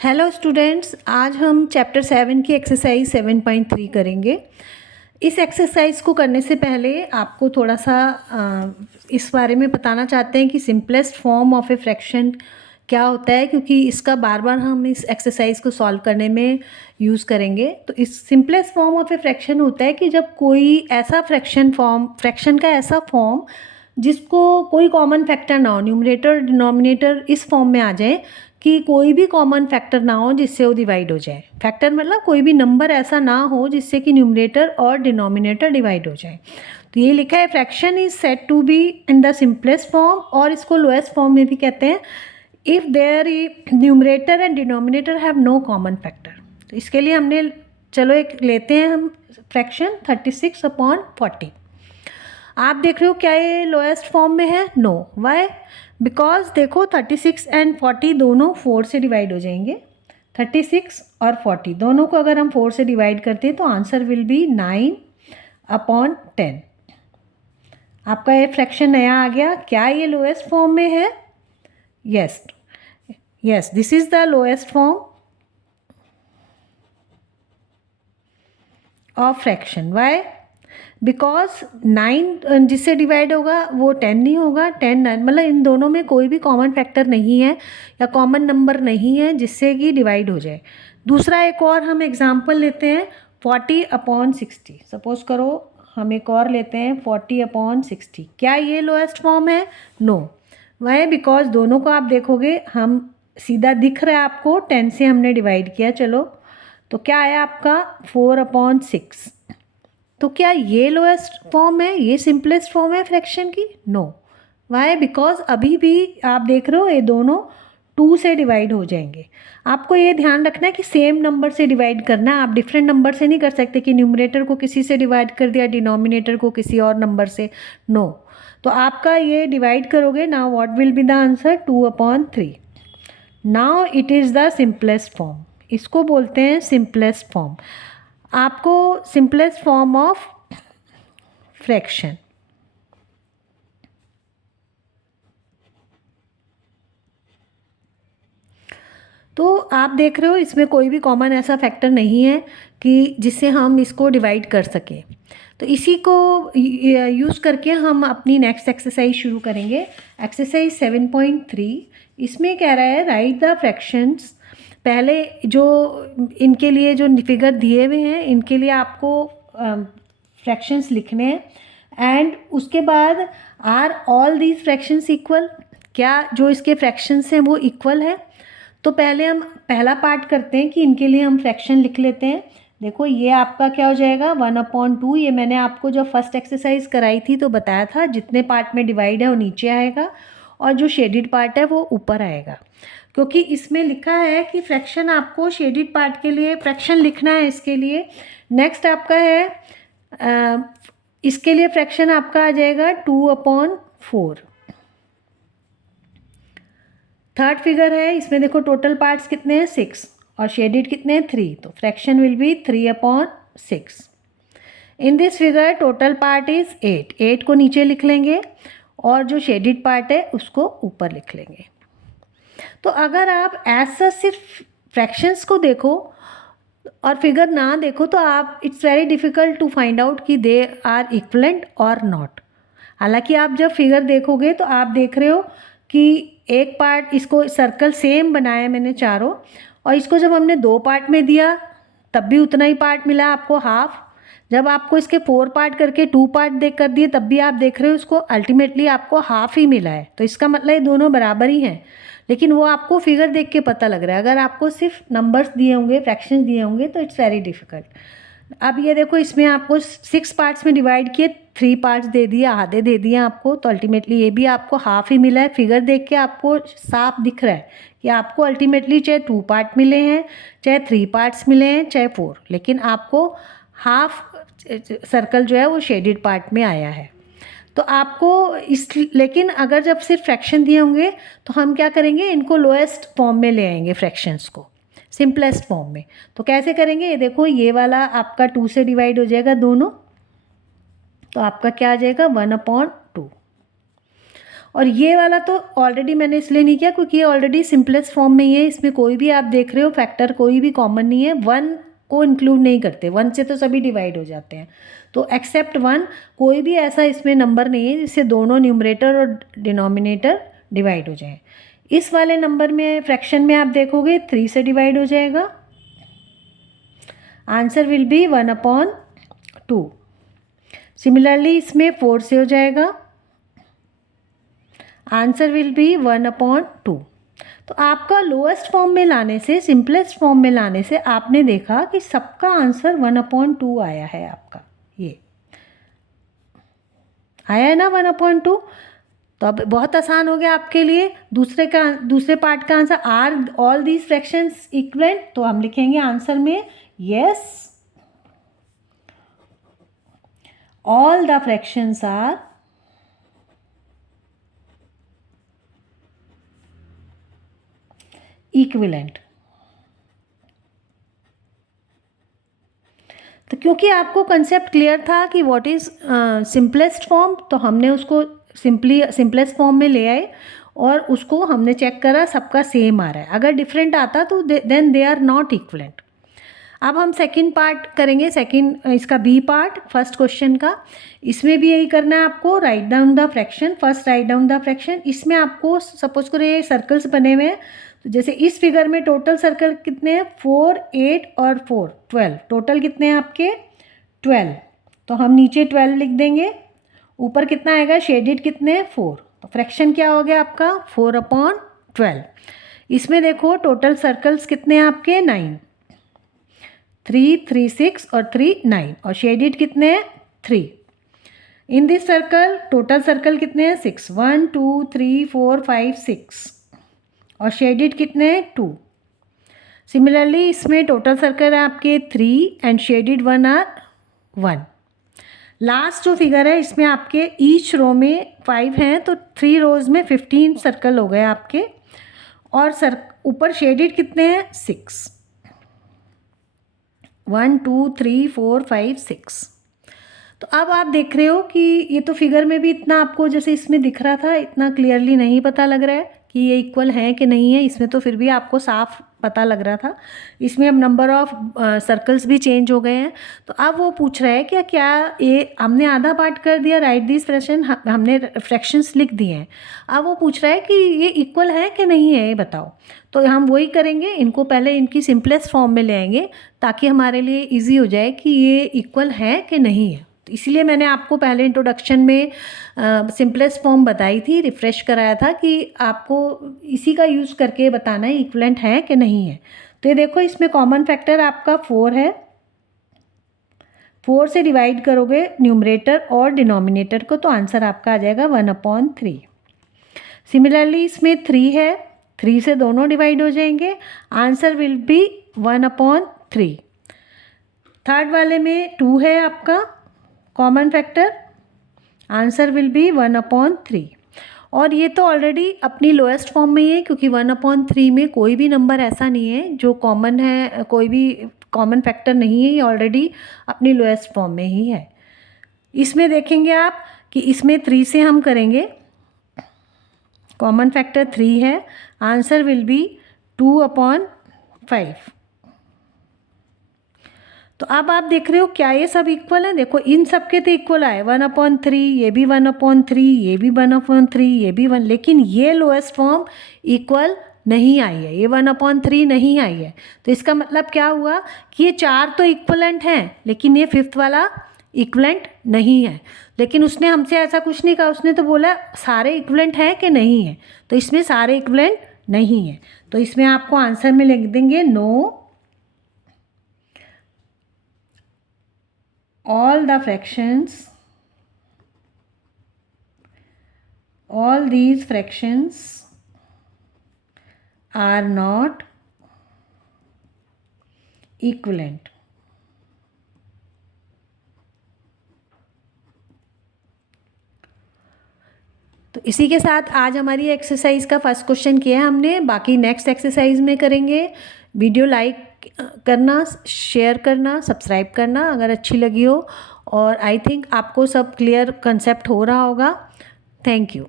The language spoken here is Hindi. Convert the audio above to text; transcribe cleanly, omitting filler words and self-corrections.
हेलो स्टूडेंट्स, आज हम चैप्टर 7 की एक्सरसाइज 7.3 करेंगे। इस एक्सरसाइज को करने से पहले आपको थोड़ा सा इस बारे में बताना चाहते हैं कि simplest form of a fraction क्या होता है, क्योंकि इसका बार बार हम इस एक्सरसाइज को सॉल्व करने में यूज़ करेंगे। तो इस simplest form of a fraction होता है कि जब कोई ऐसा फ्रैक्शन का ऐसा फॉर्म जिसको कोई कॉमन फैक्टर ना हो, न्यूमरेटर डिनोमिनेटर इस फॉर्म में आ जाए कि कोई भी कॉमन फैक्टर ना हो जिससे वो डिवाइड हो जाए। फैक्टर मतलब कोई भी नंबर ऐसा ना हो जिससे कि न्यूमरेटर और डिनोमिनेटर डिवाइड हो जाए। तो ये लिखा है fraction is said to be in the simplest form, और इसको लोएस्ट फॉर्म में भी कहते हैं if their numerator and denominator have no common factor. तो इसके लिए हमने चलो एक लेते हैं हम फ्रैक्शन 36/40। आप देख रहे हो क्या ये लोएस्ट फॉर्म में है? नो। वाई? बिकॉज देखो 36 एंड 40 दोनों 4 से डिवाइड हो जाएंगे। 36 और 40 दोनों को अगर हम 4 से डिवाइड करते हैं तो आंसर विल बी 9/10। आपका ये फ्रैक्शन नया आ गया। क्या ये लोएस्ट फॉर्म में है? Yes, yes, this is the lowest form of fraction. Why? Because 9 जिससे डिवाइड होगा वो 10 नहीं होगा। 10 मतलब इन दोनों में कोई भी कॉमन फैक्टर नहीं है या कॉमन नंबर नहीं है जिससे कि डिवाइड हो जाए। दूसरा एक और हम एग्जांपल लेते हैं 40/60। सपोज करो हम एक और लेते हैं 40/60। क्या ये लोएस्ट फॉर्म है? नो। वाई? बिकॉज दोनों को आप देखोगे हम सीधा दिख रहा है आपको, 10 से हमने डिवाइड किया। चलो तो क्या आया आपका 4/6। तो क्या ये लोएस्ट फॉर्म है? ये सिंपलेस्ट फॉर्म है फ्रैक्शन की? नो। वाई? बिकॉज अभी भी आप देख रहे हो ये दोनों 2 से डिवाइड हो जाएंगे। आपको ये ध्यान रखना है कि सेम नंबर से डिवाइड करना है। आप डिफरेंट नंबर से नहीं कर सकते कि न्यूमरेटर को किसी से डिवाइड कर दिया, डिनोमिनेटर को किसी और नंबर से। नो। तो आपका ये डिवाइड करोगे ना, what will be the answer? 2/3। Now it is the simplest form. इसको बोलते हैं सिंपलेस्ट फॉर्म। आपको सिंपलेस्ट फॉर्म ऑफ फ्रैक्शन। तो आप देख रहे हो इसमें कोई भी कॉमन ऐसा फैक्टर नहीं है कि जिससे हम इसको डिवाइड कर सकें। तो इसी को यूज़ करके हम अपनी नेक्स्ट एक्सरसाइज शुरू करेंगे। एक्सरसाइज 7.3 इसमें कह रहा है राइट द फ्रैक्शंस। पहले जो इनके लिए जो फिगर दिए हुए हैं इनके लिए आपको फ्रैक्शंस लिखने हैं। एंड उसके बाद are all these fractions equal? क्या जो इसके फ्रैक्शंस हैं वो इक्वल है? तो पहले हम पहला पार्ट करते हैं कि इनके लिए हम फ्रैक्शन लिख लेते हैं। देखो ये आपका क्या हो जाएगा 1/2। ये मैंने आपको जब फर्स्ट एक्सरसाइज कराई थी तो बताया था जितने पार्ट में डिवाइड है वो नीचे आएगा और जो शेडिड पार्ट है वो ऊपर आएगा, क्योंकि इसमें लिखा है कि फ्रैक्शन आपको शेडिड पार्ट के लिए फ्रैक्शन लिखना है। इसके लिए नेक्स्ट आपका है इसके लिए फ्रैक्शन आपका आ जाएगा 2/4। थर्ड फिगर है, इसमें देखो टोटल पार्ट्स कितने हैं 6 और शेडिड कितने हैं 3, तो fraction will be 3/6। In this figure total part is 8 को नीचे लिख लेंगे और जो शेडिड पार्ट है उसको ऊपर लिख लेंगे। तो अगर आप ऐसा सिर्फ फ्रैक्शंस को देखो और फिगर ना देखो तो आप it's very difficult to find out कि दे आर इक्वलेंट और नॉट। हालांकि आप जब फिगर देखोगे तो आप देख रहे हो कि एक पार्ट इसको सर्कल सेम बनाया मैंने चारों, और इसको जब हमने 2 पार्ट में दिया तब भी उतना ही पार्ट मिला आपको, हाफ। जब आपको इसके 4 पार्ट करके 2 पार्ट देख कर दिए तब भी आप देख रहे हो इसको अल्टीमेटली आपको हाफ ही मिला है। तो इसका मतलब ये दोनों बराबर ही हैं, लेकिन वो आपको फिगर देख के पता लग रहा है। अगर आपको सिर्फ नंबर्स दिए होंगे, फ्रैक्शंस दिए होंगे तो इट्स वेरी डिफ़िकल्ट। अब ये देखो इसमें आपको 6 पार्ट्स में डिवाइड किए, 3 पार्ट्स दे दिए, आधे दे दिए आपको, तो अल्टीमेटली ये भी आपको हाफ ही मिला है। फिगर देख के आपको साफ दिख रहा है कि आपको अल्टीमेटली चाहे 2 पार्ट मिले हैं, चाहे 3 पार्ट्स मिले हैं, चाहे 4, लेकिन आपको हाफ सर्कल जो है वो शेडिड पार्ट में आया है। तो आपको लेकिन अगर जब सिर्फ फ्रैक्शन दिए होंगे तो हम क्या करेंगे, इनको लोएस्ट फॉर्म में ले आएंगे फ्रैक्शंस को सिंपलेस्ट फॉर्म में। तो कैसे करेंगे, ये देखो ये वाला आपका 2 से डिवाइड हो जाएगा दोनों, तो आपका क्या आ जाएगा 1/2। और ये वाला तो ऑलरेडी मैंने इसलिए नहीं किया क्योंकि ये ऑलरेडी सिंपलेस्ट फॉर्म में ही है, इसमें कोई भी आप देख रहे हो फैक्टर कोई भी कॉमन नहीं है, 1 को इंक्लूड नहीं करते, 1 से तो सभी डिवाइड हो जाते हैं, तो एक्सेप्ट 1 कोई भी ऐसा इसमें नंबर नहीं है जिससे दोनों न्यूमरेटर और डिनोमिनेटर डिवाइड हो जाए। इस वाले नंबर में फ्रैक्शन में आप देखोगे 3 से डिवाइड हो जाएगा, आंसर विल बी 1/2। सिमिलरली इसमें 4 से हो जाएगा, आंसर विल बी 1/2। तो आपका लोएस्ट फॉर्म में लाने से सिंपलेस्ट फॉर्म में लाने से आपने देखा कि सबका आंसर 1/2 आया है आपका, ये आया है ना 1/2। तो अब बहुत आसान हो गया आपके लिए। दूसरे पार्ट का answer, are all these fractions equivalent, तो हम लिखेंगे आंसर में yes all the fractions are equivalent. तो क्योंकि आपको कंसेप्ट क्लियर था कि व्हाट इज़ सिंपलेस्ट फॉर्म, तो हमने उसको सिंपलेस्ट फॉर्म में ले आए और उसको हमने चेक करा सबका सेम आ रहा है। अगर डिफरेंट आता तो then they are not equivalent. अब हम सेकंड पार्ट करेंगे, इसका बी पार्ट फर्स्ट क्वेश्चन का। इसमें भी यही करना है आपको, write down the fraction, first write down the fraction. इसमें आपको सपोज करो ये सर्कल्स बने हुए हैं, तो जैसे इस फिगर में टोटल सर्कल कितने हैं 4, 8 और 4 12, टोटल कितने हैं आपके 12। तो हम नीचे 12 लिख देंगे, ऊपर कितना आएगा शेडेड कितने हैं 4, तो फ्रैक्शन क्या हो गया आपका 4/12। इसमें देखो टोटल सर्कल्स कितने हैं आपके 9, 3, 3, 6 और 3, 9 और शेडेड कितने हैं 3। In this circle total circle कितने हैं 6, 1, 2, 3, 4, 5, 6 और शेडेड कितने हैं 2। सिमिलरली इसमें टोटल सर्कल है आपके 3 एंड शेडेड 1 आर 1। लास्ट जो फिगर है इसमें आपके ईच रो में 5 हैं, तो 3 रोज में 15 सर्कल हो गए आपके, और ऊपर शेडेड कितने हैं 6, 1, 2, 3, 4, 5, 6। तो अब आप देख रहे हो कि ये तो फिगर में भी इतना आपको जैसे इसमें दिख रहा था इतना क्लियरली नहीं पता लग रहा है कि ये इक्वल है कि नहीं है। इसमें तो फिर भी आपको साफ पता लग रहा था। इसमें अब नंबर ऑफ सर्कल्स भी चेंज हो गए हैं। तो अब वो पूछ रहा है कि क्या ये हमने आधा पार्ट कर दिया, राइट दिस फ्रैक्शन, हमने फ्रैक्शंस लिख दिए हैं। अब वो पूछ रहा है कि ये इक्वल है कि नहीं है ये बताओ। तो हम वही करेंगे, इनको पहले इनकी सिंपलेस्ट फॉर्म में ले आएंगे ताकि हमारे लिए ईजी हो जाए कि ये इक्वल है कि नहीं है। तो इसलिए मैंने आपको पहले इंट्रोडक्शन में सिंपलेस्ट फॉर्म बताई थी, रिफ़्रेश कराया था कि आपको इसी का यूज़ करके बताना है इक्विवेलेंट है कि नहीं है। तो ये देखो इसमें कॉमन फैक्टर आपका 4 है, 4 से डिवाइड करोगे न्यूमरेटर और डिनोमिनेटर को तो आंसर आपका आ जाएगा 1/3। सिमिलरली इसमें 3 है, 3 से दोनों डिवाइड हो जाएंगे, आंसर विल बी 1/3। थर्ड वाले में 2 है आपका common factor, answer will be 1/3। और ये तो ऑलरेडी अपनी लोएस्ट फॉर्म में ही है क्योंकि 1/3 में कोई भी नंबर ऐसा नहीं है जो कॉमन है, कोई भी कॉमन फैक्टर नहीं है, ये ऑलरेडी अपनी लोएस्ट फॉर्म में ही है। इसमें देखेंगे आप कि इसमें 3 से हम करेंगे, कॉमन फैक्टर 3 है, आंसर विल बी 2/5। तो अब आप देख रहे हो क्या ये सब इक्वल है। देखो इन सब के तो इक्वल आए 1/3, ये भी 1/3, ये भी 1/3, ये भी 1, लेकिन ये लोएस्ट फॉर्म इक्वल नहीं आई है, ये 1/3 नहीं आई है। तो इसका मतलब क्या हुआ कि ये 4 तो इक्वलेंट हैं लेकिन ये 5th वाला इक्वलेंट नहीं है। लेकिन उसने हमसे ऐसा कुछ नहीं कहा, उसने तो बोला सारे इक्वलेंट हैं कि नहीं है, तो इसमें सारे इक्वलेंट नहीं है। तो इसमें आपको आंसर में लिख देंगे no all the fractions, all these fractions are not equivalent। तो इसी के साथ आज हमारी एक्सरसाइज का फर्स्ट क्वेश्चन किया है हमने। बाकी नेक्स्ट एक्सरसाइज में करेंगे। वीडियो लाइक करना, शेयर करना, सब्सक्राइब करना अगर अच्छी लगी हो, और आई थिंक आपको सब क्लियर कंसेप्ट हो रहा होगा। Thank you.